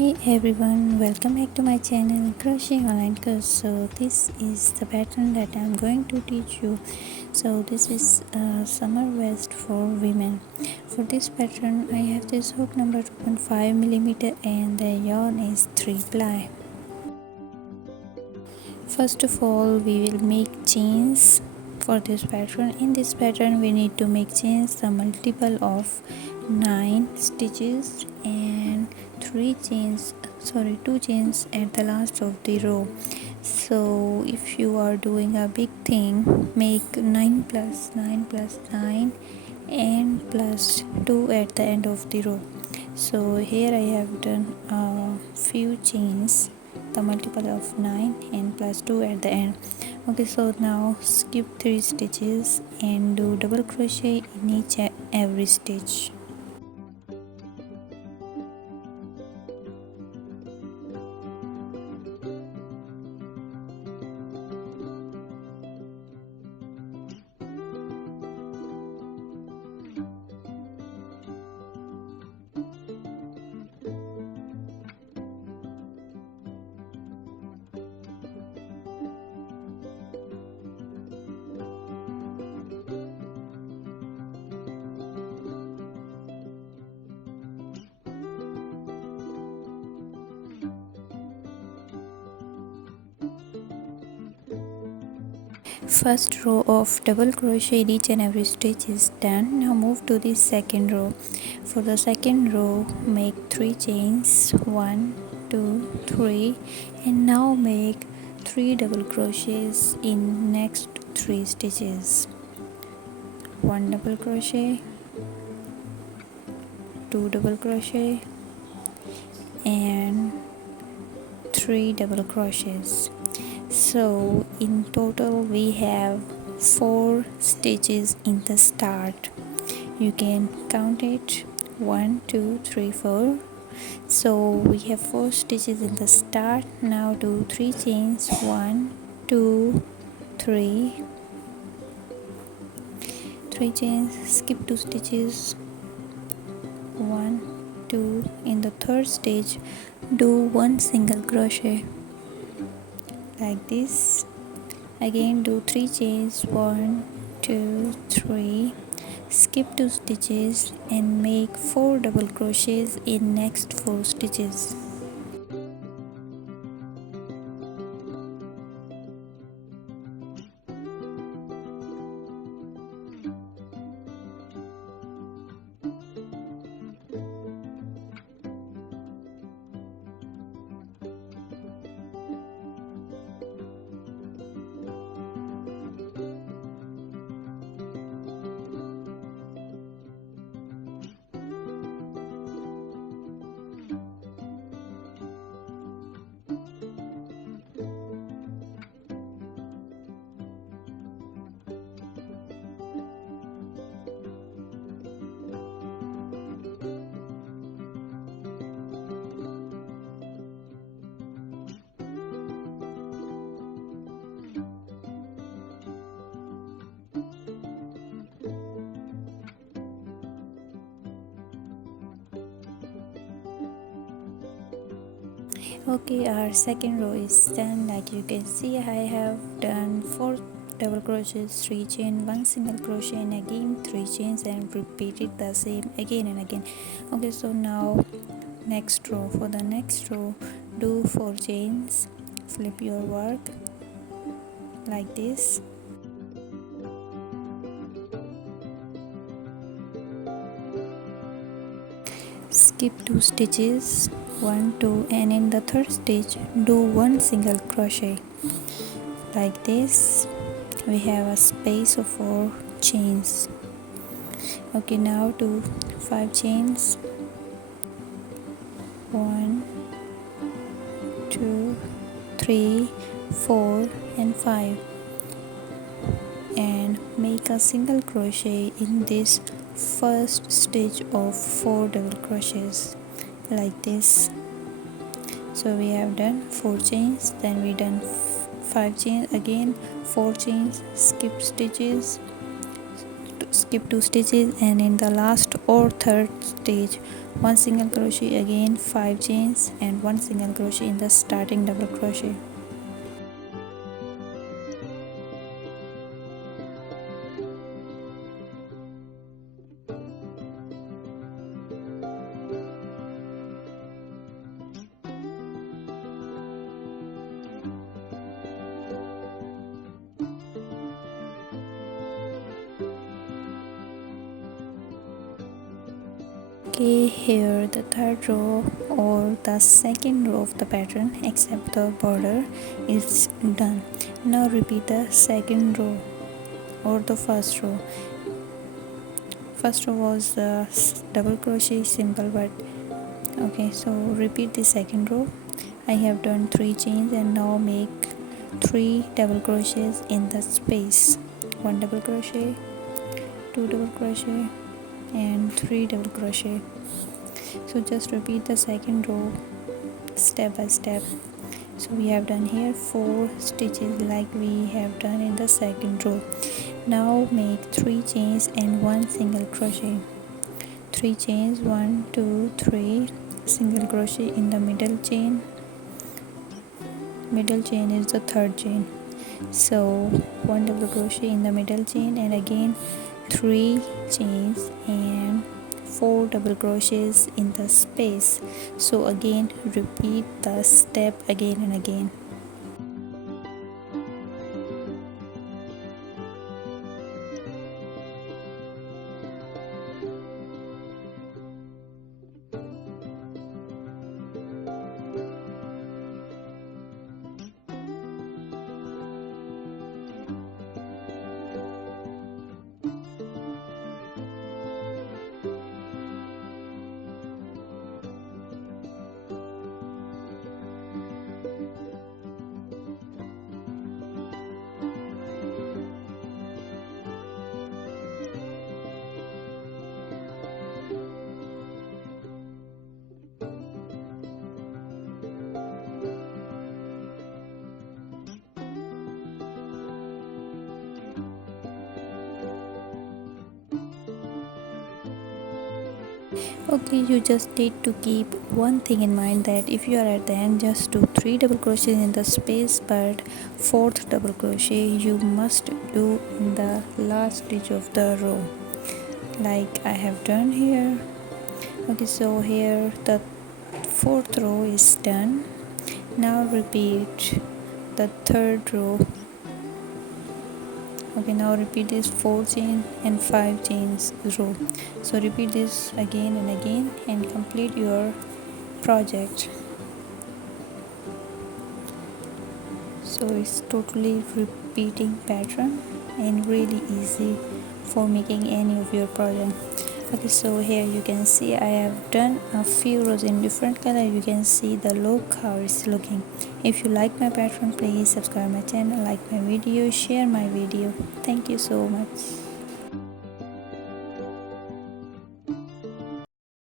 Hey everyone, welcome back to my channel Crochet Online Course. So this is the pattern that I'm going to teach you. So this is a summer vest for women. For this pattern I have this hook number 2.5 millimeter and the yarn is 3 ply. First of all, we will make chains for this pattern. In this pattern we need to make chains the multiple of 9 stitches and 2 chains at the last of the row. So if you are doing a big thing, make 9 plus 9 plus 9 and plus 2 at the end of the row. So here I have done a few chains, the multiple of 9 and plus 2 at the end. Okay, so now skip 3 stitches and do double crochet in each and every stitch. First row of double crochet in each and every stitch is done. Now move to the second row. For the second row, make 3 chains, 1 2 3, and now make 3 double crochets in next 3 stitches. 1 double crochet, 2 double crochet and 3 double crochets. So in total we have 4 stitches in the start. You can count it 1 2 3 4. So we have 4 stitches in the start. Now do 3 chains, 1 2 3, 3 chains, skip 2 stitches, 1 2. In the third stitch do 1 single crochet like this. Again do 3 chains, 1 2 3, skip 2 stitches and make 4 double crochets in next 4 stitches. Okay, our second row is done. Like you can see, I have done 4 double crochets, 3 chain, 1 single crochet and again 3 chains and repeated the same again and again. Okay, so now next row. For the next row do 4 chains, flip your work like this. Skip 2 stitches, 1 2, and in the third stitch do 1 single crochet like this. We have a space of 4 chains. Okay, now do 5 chains, 1 2 3 4 and 5, and make a single crochet in this first stitch of 4 double crochets like this. So we have done 4 chains, then we done 5 chains, again 4 chains, skip stitches, skip 2 stitches, and in the last or third stage 1 single crochet, again 5 chains and 1 single crochet in the starting double crochet. Okay, here the third row or the second row of the pattern except the border is done. Now repeat the second row or the first row. First row was the double crochet simple, but okay, so repeat the second row. I have done 3 chains and now make 3 double crochets in the space. 1 double crochet, 2 double crochet and 3 double crochet. So just repeat the second row step by step. So we have done here 4 stitches like we have done in the second row. Now make 3 chains and 1 single crochet. 3 chains, 1 2 3, single crochet in the middle chain. Middle chain is the third chain, so 1 double crochet in the middle chain, and again 3 chains and 4 double crochets in the space. So again repeat the step again and again. Okay, you just need to keep one thing in mind, that if you are at the end, just do 3 double crochets in the space, but 4th double crochet you must do in the last stitch of the row like I have done here. Okay, so here the 4th row is done. Now repeat the 3rd row. Okay, now repeat this 4 chain and 5 chains row. So repeat this again and again and complete your project. So it's totally repeating pattern and really easy for making any of your project. Okay, so here you can see I have done a few rows in different color. You can see the look how it's looking. If you like my pattern, please subscribe my channel, like my video, share my video. Thank you so much.